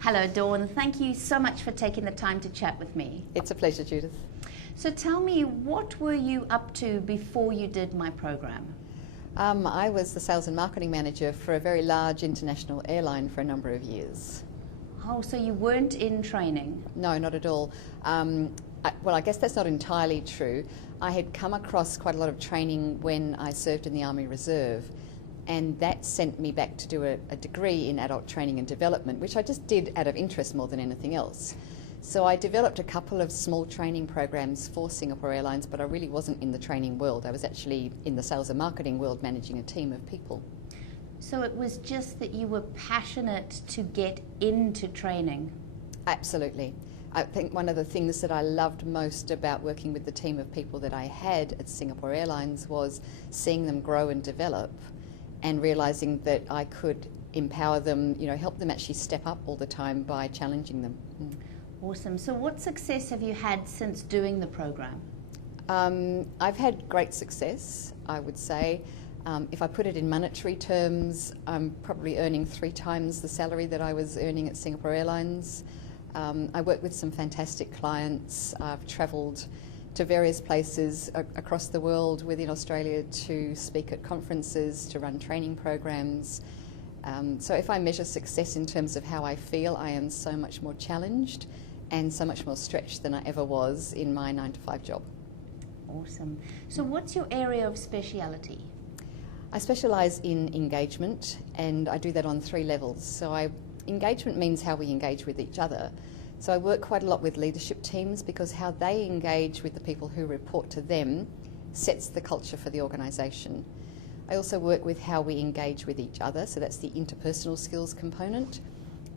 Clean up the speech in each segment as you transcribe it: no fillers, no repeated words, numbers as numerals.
Hello, Dawn. Thank you so much for taking the time to chat with me. It's a pleasure, Judith. So tell me, what were you up to before you did my program? I was the sales and marketing manager for a very large international airline for a number of years. Oh, so you weren't in training? No, not at all. Well, I guess that's not entirely true. I had come across quite a lot of training when I served in the Army Reserve, and that sent me back to do a degree in adult training and development, which I just did out of interest more than anything else. So I developed a couple of small training programs for Singapore Airlines, but I really wasn't in the training world. I was actually in the sales and marketing world, managing a team of people. So it was just that you were passionate to get into training? Absolutely. I think one of the things that I loved most about working with the team of people that I had at Singapore Airlines was seeing them grow and develop and realising that I could empower them, help them actually step up all the time by challenging them. Awesome. So what success have you had since doing the program? I've had great success, I would say. If I put it in monetary terms, I'm probably earning 3 times the salary that I was earning at Singapore Airlines. I work with some fantastic clients. I've travelled to various places across the world within Australia to speak at conferences, to run training programs. So if I measure success in terms of how I feel, I am so much more challenged and so much more stretched than I ever was in my 9-to-5 job. Awesome. So what's your area of speciality? I specialise in engagement, and I do that on 3 levels. So engagement means how we engage with each other. So I work quite a lot with leadership teams because how they engage with the people who report to them sets the culture for the organisation. I also work with how we engage with each other, so that's the interpersonal skills component.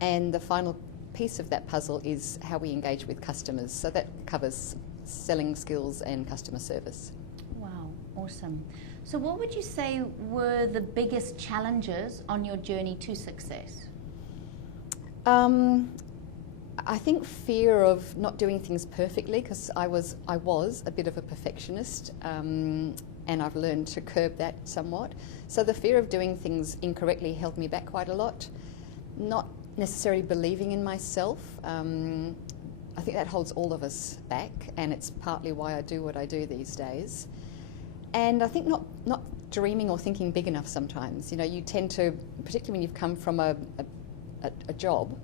And the final piece of that puzzle is how we engage with customers. So that covers selling skills and customer service. Wow, awesome. So what would you say were the biggest challenges on your journey to success? I think fear of not doing things perfectly, because I was a bit of a perfectionist, and I've learned to curb that somewhat. So the fear of doing things incorrectly held me back quite a lot. Not necessarily believing in myself. I think that holds all of us back, and it's partly why I do what I do these days. And I think not dreaming or thinking big enough sometimes. You tend to, particularly when you've come from a job,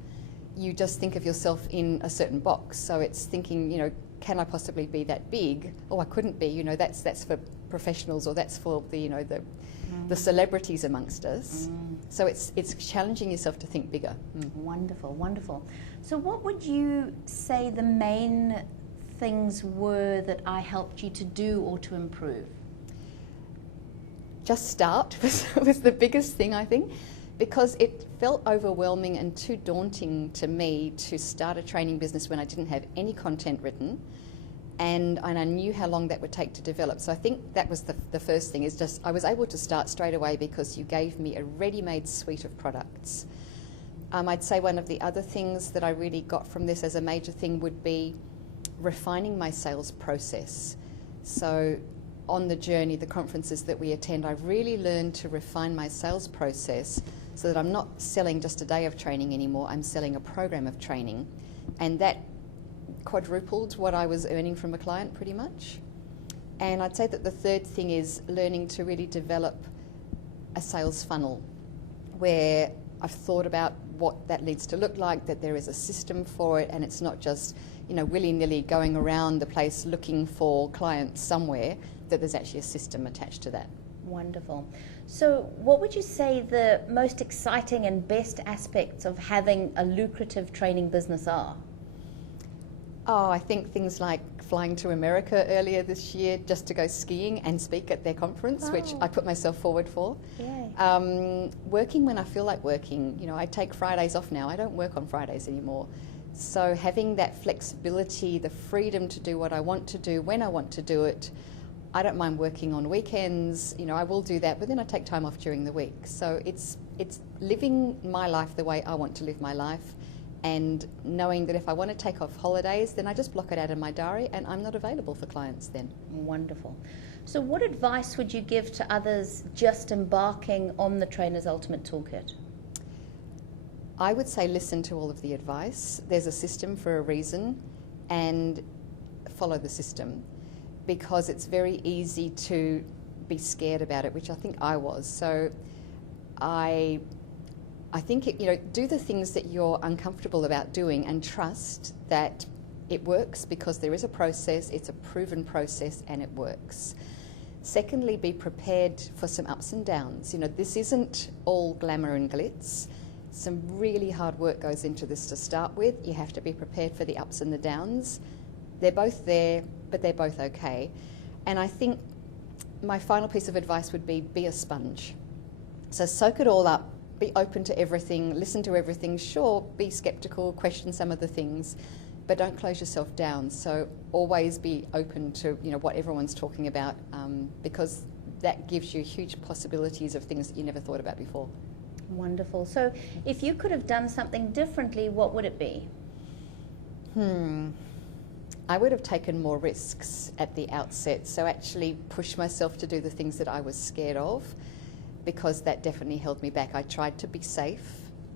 you just think of yourself in a certain box. So it's thinking, can I possibly be that big? Oh, I couldn't be. That's for professionals, or that's for the celebrities amongst us. So it's challenging yourself to think bigger. Wonderful, wonderful. So what would you say the main things were that I helped you to do or to improve? Just start was the biggest thing, I think, because it felt overwhelming and too daunting to me to start a training business when I didn't have any content written, and I knew how long that would take to develop. So I think that was the first thing, is just I was able to start straight away because you gave me a ready-made suite of products. I'd say one of the other things that I really got from this as a major thing would be refining my sales process. So on the journey, the conferences that we attend, I've really learned to refine my sales process so that I'm not selling just a day of training anymore, I'm selling a program of training. And that quadrupled what I was earning from a client pretty much. And I'd say that the third thing is learning to really develop a sales funnel where I've thought about what that needs to look like, that there is a system for it, and it's not just willy-nilly going around the place looking for clients somewhere, that there's actually a system attached to that. Wonderful. So what would you say the most exciting and best aspects of having a lucrative training business are? Oh, I think things like flying to America earlier this year just to go skiing and speak at their conference, which I put myself forward for. Yay. Working when I feel like working. I take Fridays off now. I don't work on Fridays anymore. So having that flexibility, the freedom to do what I want to do, when I want to do it. I don't mind working on weekends, I will do that, but then I take time off during the week. So it's living my life the way I want to live my life, and knowing that if I want to take off holidays, then I just block it out in my diary and I'm not available for clients then. Wonderful. So what advice would you give to others just embarking on the Trainer's Ultimate Toolkit? I would say listen to all of the advice. There's a system for a reason, and follow the system, because it's very easy to be scared about it, which I think I was. So I think do the things that you're uncomfortable about doing and trust that it works, because there is a process, it's a proven process, and it works. Secondly, be prepared for some ups and downs. This isn't all glamour and glitz. Some really hard work goes into this to start with. You have to be prepared for the ups and the downs. They're both there, but they're both okay. And I think my final piece of advice would be a sponge. So soak it all up, be open to everything, listen to everything. Sure, be skeptical, question some of the things, but don't close yourself down. So always be open to what everyone's talking about, because that gives you huge possibilities of things that you never thought about before. Wonderful. So if you could have done something differently, what would it be? I would have taken more risks at the outset, so actually push myself to do the things that I was scared of, because that definitely held me back. I tried to be safe,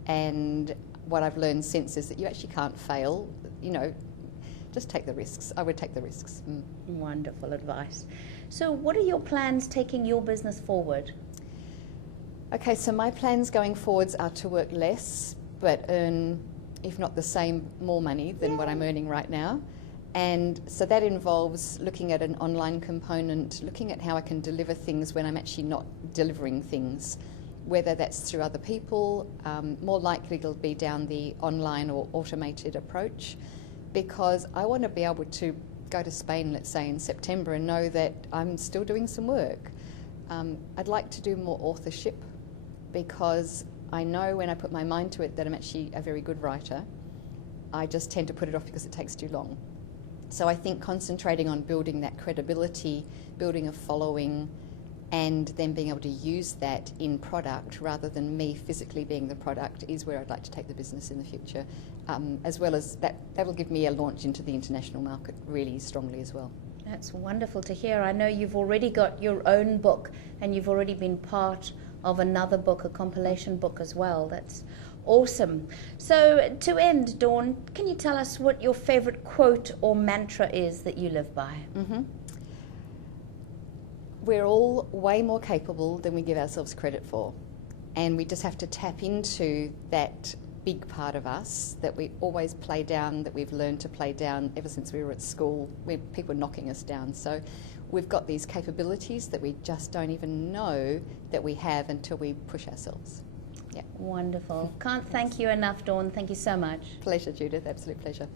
and what I've learned since is that you actually can't fail. Just take the risks. I would take the risks. Wonderful advice. So what are your plans taking your business forward? Okay, so my plans going forwards are to work less, but earn, if not the same, more money than what I'm earning right now. And so that involves looking at an online component, looking at how I can deliver things when I'm actually not delivering things, whether that's through other people. More likely it'll be down the online or automated approach, because I want to be able to go to Spain, let's say, in September and know that I'm still doing some work. I'd like to do more authorship, because I know when I put my mind to it that I'm actually a very good writer. I just tend to put it off because it takes too long. So I think concentrating on building that credibility, building a following, and then being able to use that in product rather than me physically being the product is where I'd like to take the business in the future, as well as that will give me a launch into the international market really strongly as well. That's wonderful to hear. I know you've already got your own book, and you've already been part of another book, a compilation book as well. That's awesome. So to end, Dawn, can you tell us what your favourite quote or mantra is that you live by? We're all way more capable than we give ourselves credit for, and we just have to tap into that big part of us that we always play down, that we've learned to play down ever since we were at school, where people were knocking us down. So we've got these capabilities that we just don't even know that we have until we push ourselves. Yeah. Wonderful. Can't thank you enough, Dawn. Thank you so much. Pleasure, Judith. Absolute pleasure.